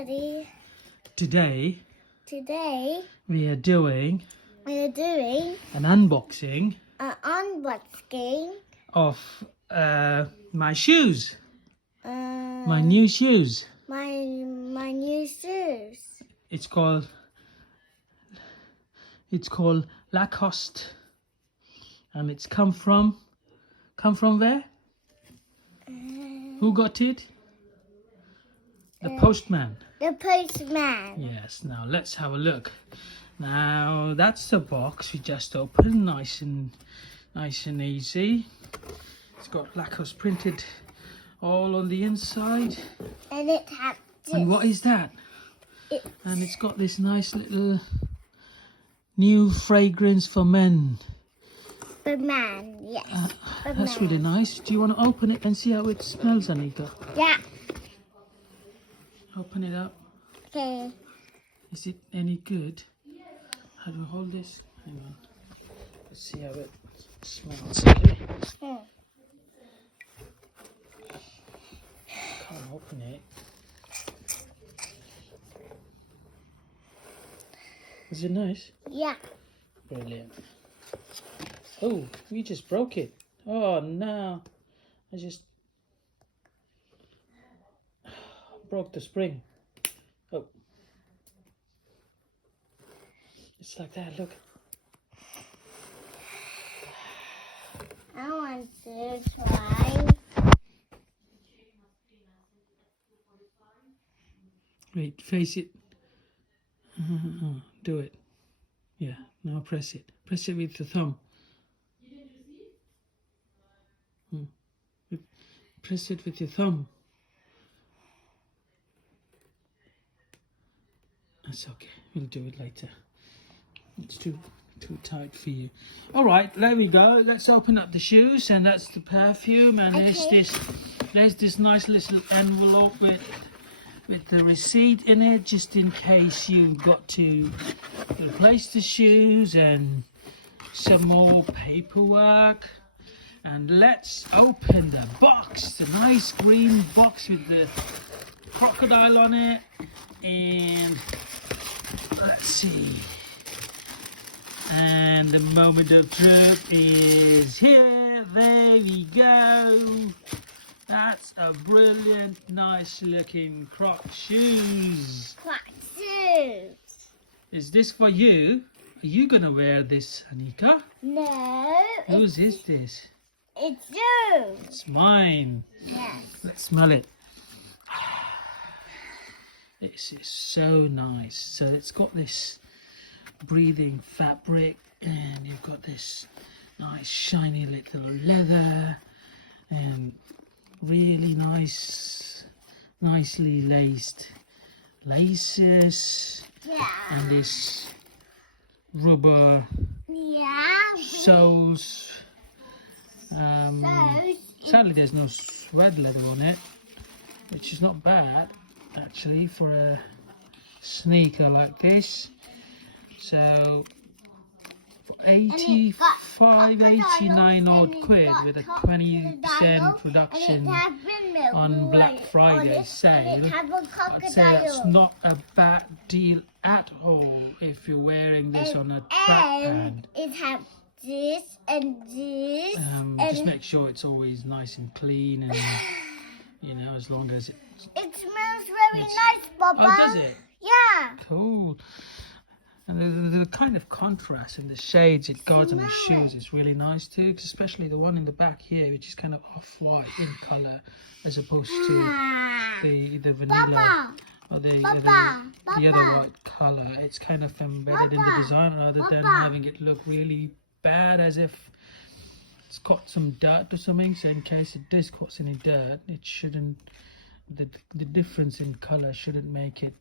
Ready? Today Today we are doing we are doing an unboxing an unboxing. of my shoes, my My new shoes. my new shoes. It's called Lacoste, and it's come from where? Who got it? The postman. The postman. Yes. Now let's have a look. Now that's the box we just opened, nice and easy. It's got Lacoste printed all on the inside. And it has this. And what is that? And it's got this nice little new fragrance for men. The man, yes. The That's man. really nice. Do you want to open it and see how it smells, Anika? Yeah. Open it up. Okay. Is it any good? How do I hold this? Hang on. Let's see how it smells. Okay. Can't open it. Is it nice? Yeah. Brilliant. Oh, we just broke it. Oh no. I just broke the spring. Oh. It's like that, look. I want to try. Wait, face it. Do it. Yeah, now press it. Press it with the thumb. Press it with your thumb. That's okay. We'll do it later. It's too tight for you. All right, there we go. Let's open up the shoes, and that's the perfume. And Okay. there's this nice little envelope with the receipt in it, just in case you've got to replace the shoes, and some more paperwork. And let's open the box, the nice green box with the crocodile on it. And let's see. And the moment of truth is here. There we go. That's a brilliant, nice looking Croc shoes. What shoes? Is this for you? Are you gonna wear this, Anika? No. Whose is this? It's you. It's mine. Yes. Let's smell it. This is so nice. So it's got this breathing fabric, and you've got this nice shiny little leather, and really nicely laced laces, Yeah. and this rubber Yeah. soles. So Sadly, there's no suede leather on it, which is not bad actually for a sneaker like this. So for 89 odd quid with a 20% reduction on Black Friday sale, I'd say that's not a bad deal at all if you're wearing this on a trackpad. It has this and this. Just make sure it's always nice and clean, and you know, as long as It smells very nice, Papa. Oh, does it? Yeah. Cool. And the kind of contrast in the shades it got on the shoes is really nice too, especially the one in the back here, which is kind of off-white in colour, as opposed to the vanilla or the other white colour. It's kind of embedded in the design rather than having it look really bad, as if it's caught some dirt or something. So in case it does caught any dirt, it shouldn't. The difference in colour shouldn't make it